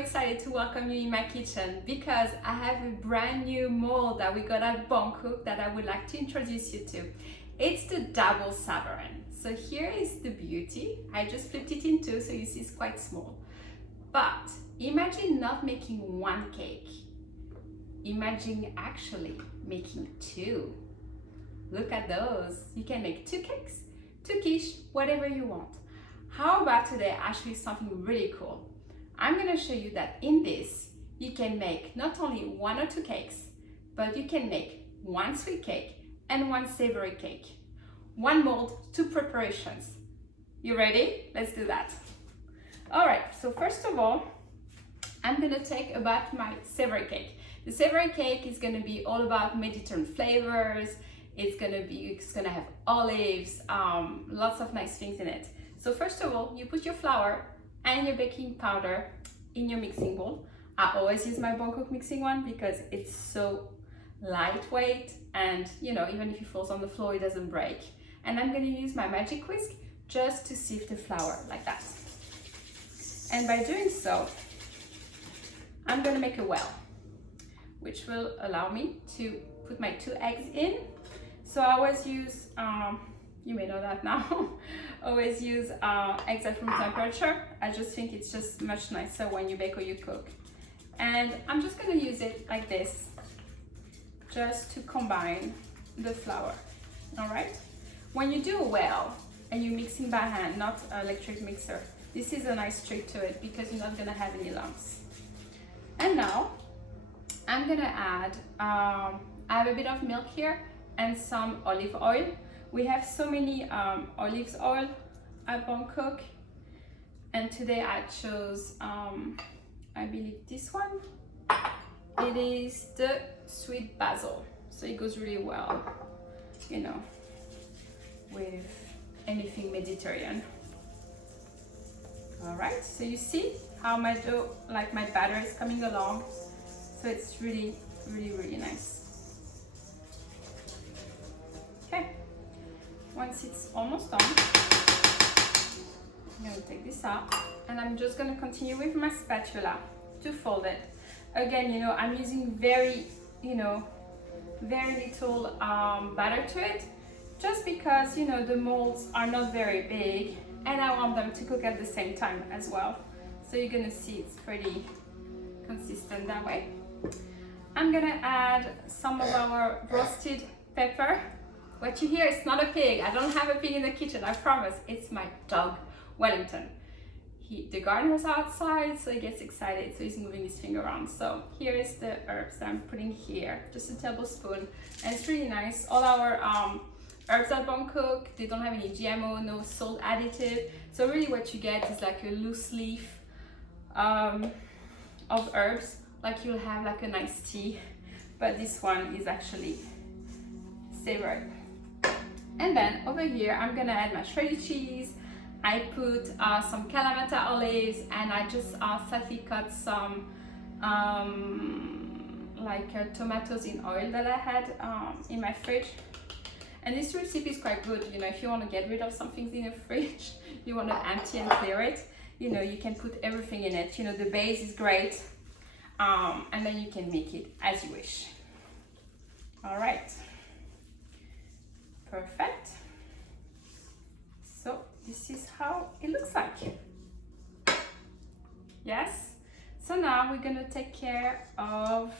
excited to welcome you in my kitchen because I have a brand new mold that we got at Bangkok that I would like to introduce you to. It's the double Savarin. So here is the beauty. I just flipped it in two, so you see it's quite small. But imagine not making one cake. Imagine actually making two. Look at those. You can make two cakes, two quiche, whatever you want. How about today actually something really cool? I'm going to show you that in this you can make not only one or two cakes, but you can make one sweet cake and one savory cake. One mold, two preparations. You ready? Let's do that. All right, so first of all, I'm going to take about my savory cake. The savory cake is going to be all about Mediterranean flavors. It's going to have olives, lots of nice things in it. So first of all, you put your flour and your baking powder in your mixing bowl. I always use my Bangkok mixing one because it's so lightweight and even if it falls on the floor, it doesn't break. And I'm going to use my magic whisk just to sift the flour like that. And by doing so, I'm going to make a well, which will allow me to put my 2 eggs in. So I always use, you may know that now, always use eggs at room temperature. I just think it's just much nicer when you bake or you cook. And I'm just going to use it like this, just to combine the flour. All right. When you do a well and you're mixing by hand, not an electric mixer, this is a nice trick to it because you're not going to have any lumps. And now I'm going to add, I have a bit of milk here and some olive oil. We have so many olive oil at Bangkok, and today I chose, I believe this one. It is the sweet basil, so it goes really well, with anything Mediterranean. All right, so you see how my dough, like my batter is coming along, so it's really, really, really nice. Okay. Once it's almost done, I'm going to take this out and I'm just going to continue with my spatula to fold it. Again, I'm using very little batter to it, just because, the molds are not very big and I want them to cook at the same time as well. So you're going to see it's pretty consistent that way. I'm going to add some of our roasted pepper. What you hear is not a pig. I don't have a pig in the kitchen, I promise. It's my dog, Wellington. The gardener's outside, so he gets excited, so he's moving his finger around. So here is the herbs that I'm putting here, just a tablespoon, and it's really nice. All our herbs at Bangkok, they don't have any GMO, no salt additive. So really what you get is like a loose leaf of herbs, like you'll have like a nice tea, but this one is actually savory. And then over here, I'm gonna add my shredded cheese. I put some Kalamata olives, and I just slightly cut some tomatoes in oil that I had in my fridge. And this recipe is quite good. If you want to get rid of some things in your fridge, you want to empty and clear it, you can put everything in it. The base is great, and then you can make it as you wish. All right. Perfect. So this is how it looks like. Yes. So now we're gonna take care of.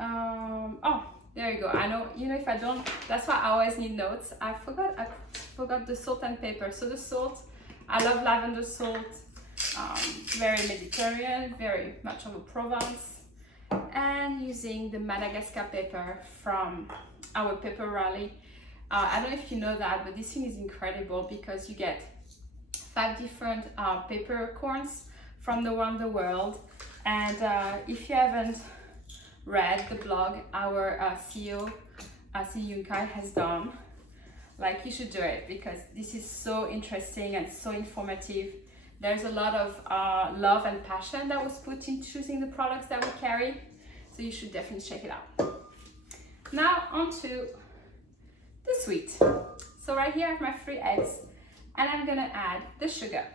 Oh, there you go. I know. If I don't, that's why I always need notes. I forgot the salt and pepper. So the salt, I love lavender salt. Very Mediterranean, very much of a Provence, and using the Madagascar pepper from our pepper rally. I don't know if you know that, but this thing is incredible because you get 5 different peppercorns from around the world. And if you haven't read the blog our CEO, Yunkai, has done, you should do it because this is so interesting and so informative. There's a lot of love and passion that was put in choosing the products that we carry, so you should definitely check it out. Now onto the sweet. So right here I have my 3 eggs, and I'm gonna add the sugar.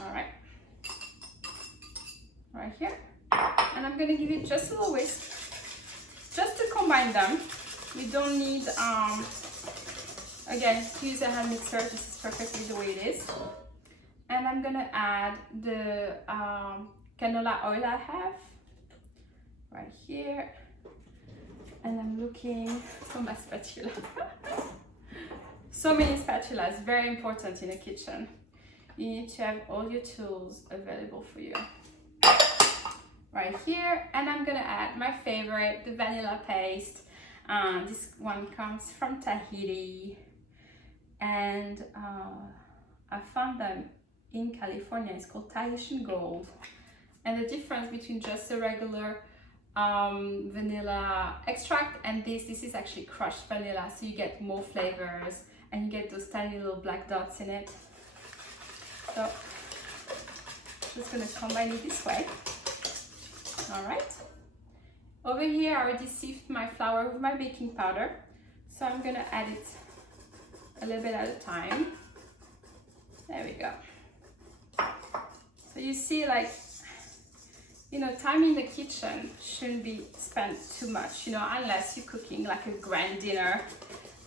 All right. right here. And I'm gonna give it just a little whisk, just to combine them. You don't need, again, to use a hand mixer. This is perfectly the way it is. And I'm gonna add the canola oil I have right here. And I'm looking for my spatula. So many spatulas, very important in a kitchen. You need to have all your tools available for you. Right here, and I'm gonna add my favorite, the vanilla paste. This one comes from Tahiti, and I found them in California. It's called Tahitian Gold. And the difference between just a regular vanilla extract and this is actually crushed vanilla, so you get more flavors and you get those tiny little black dots in it. So I'm just gonna combine it this way. All right. Over here, I already sieved my flour with my baking powder, so I'm gonna add it a little bit at a time. There we go. So you see, like, you know, time in the kitchen shouldn't be spent too much, you know, unless you're cooking like a grand dinner.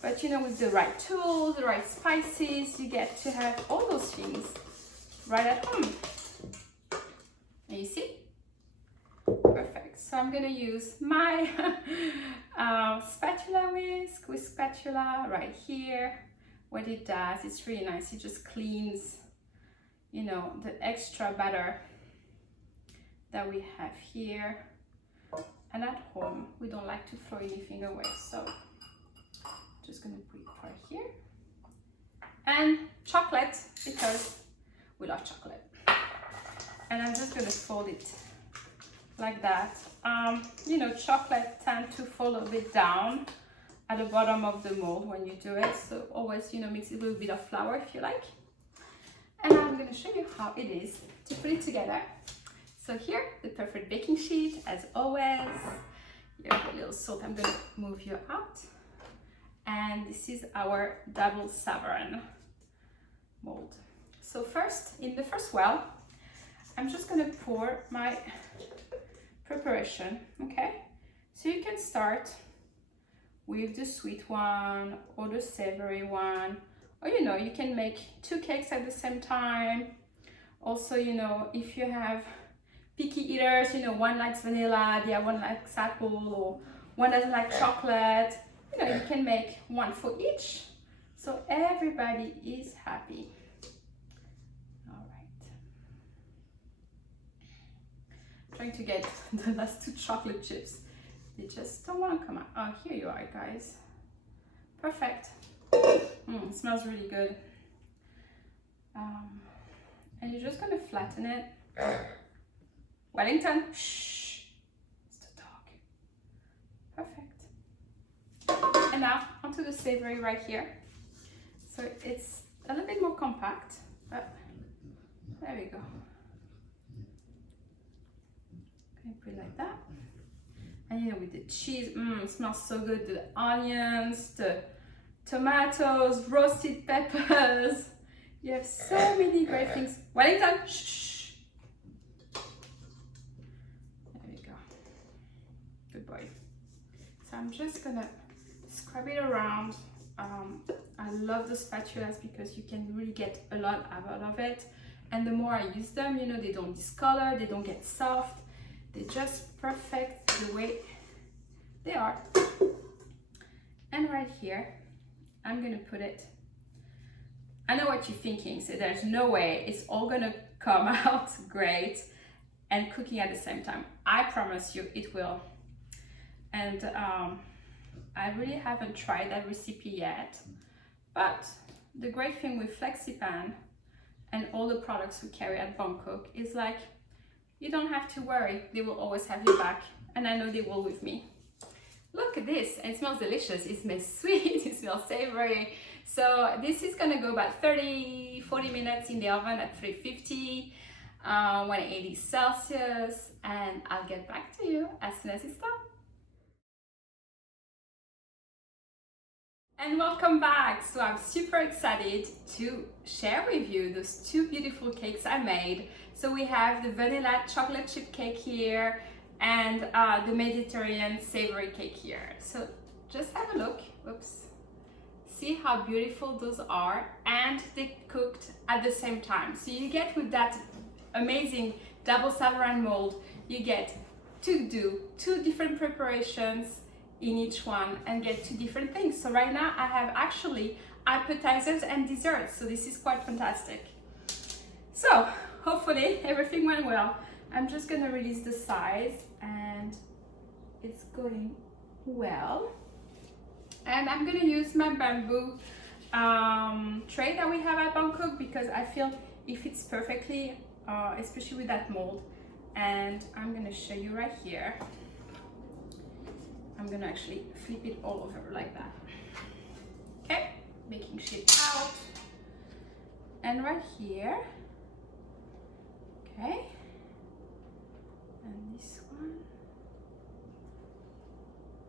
But, you know, with the right tools, the right spices, you get to have all those things right at home. And you see? Perfect. So I'm gonna use my spatula whisk spatula right here. What it does, it's really nice. It just cleans, you know, the extra batter that we have here. And at home, we don't like to throw anything away. So just gonna put it right here. And chocolate, because we love chocolate. And I'm just gonna fold it like that. You know, chocolate tend to fall a bit down at the bottom of the mold when you do it. So always, you know, mix it with a bit of flour if you like. And I'm gonna show you how it is to put it together. So here, the perfect baking sheet, as always. You have a little salt. I'm gonna move you out. And this is our double Savarin mold. So first, in the first well, I'm just gonna pour my preparation, okay? So you can start with the sweet one or the savory one, or, you know, you can make 2 cakes at the same time. Also, you know, if you have picky eaters, you know, one likes vanilla, the other one likes apple, or one doesn't like chocolate, you know, you can make one for each, so everybody is happy. All right. Trying to get the last 2 chocolate chips. They just don't want to come out. Oh, here you are, guys. Perfect. It smells really good. And you're just gonna flatten it. Wellington, shh, it's the dog. Perfect. And now onto the savory right here. So it's a little bit more compact, but there we go. Okay, put it like that. And, you know, with the cheese, it smells so good. The onions, the tomatoes, roasted peppers. You have so many great things. Wellington, shh. There we go. Good boy. So I'm just gonna scrub it around. I love the spatulas because you can really get a lot out of it. And the more I use them, you know, they don't discolor, they don't get soft. They're just perfect the way they are. And right here, I'm gonna put it. I know what you're thinking, so there's no way it's all gonna come out great and cooking at the same time. I promise you it will. And I really haven't tried that recipe yet, but the great thing with Flexipat and all the products we carry at Bangkok is, like, you don't have to worry. They will always have your back, and I know they will with me. Look at this, and it smells delicious. It smells sweet, it smells savory. So this is gonna go about 30-40 minutes in the oven at 350, 180 Celsius, and I'll get back to you as soon as it's done. And welcome back. So I'm super excited to share with you those two beautiful cakes I made. So we have the vanilla chocolate chip cake here and the Mediterranean savory cake here. So just have a look. Oops. See how beautiful those are, and they cooked at the same time. So you get with that amazing double Savarin mold, you get to do two different preparations in each one and get two different things. So right now I have actually appetizers and desserts, so this is quite fantastic. So hopefully everything went well. I'm just gonna release the size and it's going well. And I'm gonna use my bamboo tray that we have at Bangkok because I feel it fits perfectly, especially with that mold. And I'm gonna show you right here. I'm gonna actually flip it all over like that. Okay, making shit out. And right here. Okay. And this one.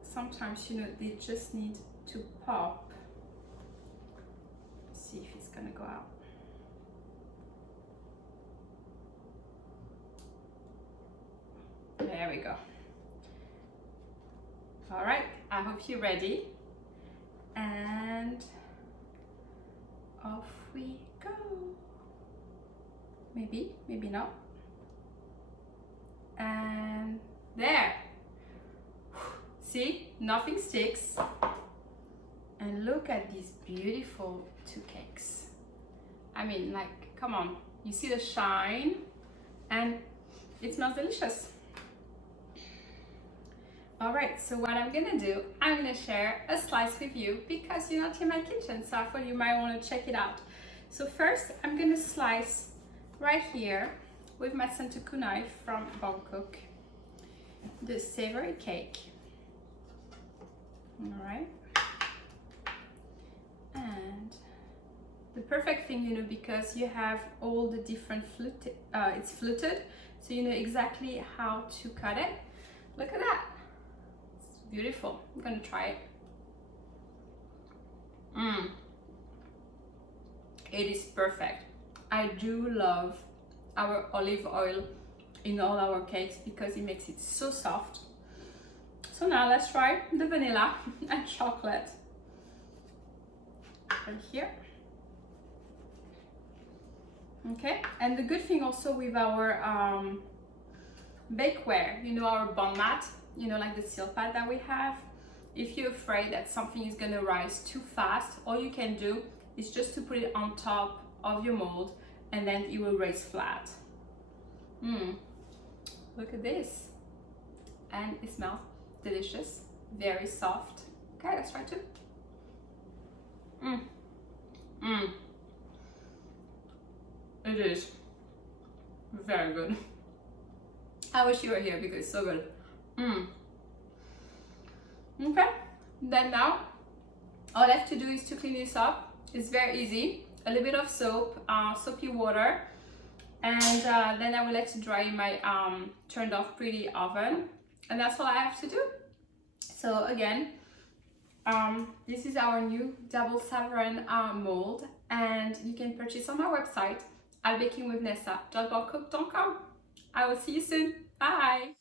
Sometimes, you know, they just need to pop. See if it's gonna go out. There we go. All right, I hope you're ready. And off we go. Maybe, maybe not. And there. See, nothing sticks. And look at these beautiful two cakes. I mean, like, come on. You see the shine and it smells delicious. All right, so what I'm gonna do, I'm gonna share a slice with you because you're not in my kitchen, so I thought you might wanna check it out. So first, I'm gonna slice right here with my Sentoku knife from Bangkok, the savory cake. All right. And the perfect thing, you know, because you have all the different it's fluted, so you know exactly how to cut it. Look at that. Beautiful. I'm gonna try it. It is perfect. I do love our olive oil in all our cakes because it makes it so soft. So now let's try the vanilla and chocolate. Right here. Okay, and the good thing also with our bakeware, you know, our bun mat, you know, like the seal pad that we have, if you're afraid that something is gonna rise too fast, all you can do is just to put it on top of your mold and then it will rise flat. Look at this. And it smells delicious, very soft. Okay, let's try two. It is very good. I wish you were here because it's so good. Okay, then now all I have to do is to clean this up. It's very easy. A little bit of soap, soapy water, and then I will let it dry in my turned off pretty oven, and that's all I have to do. So again, this is our new double Savarin mold, and you can purchase on my website at bakingwithnessa.bangkok.com. I will see you soon. Bye.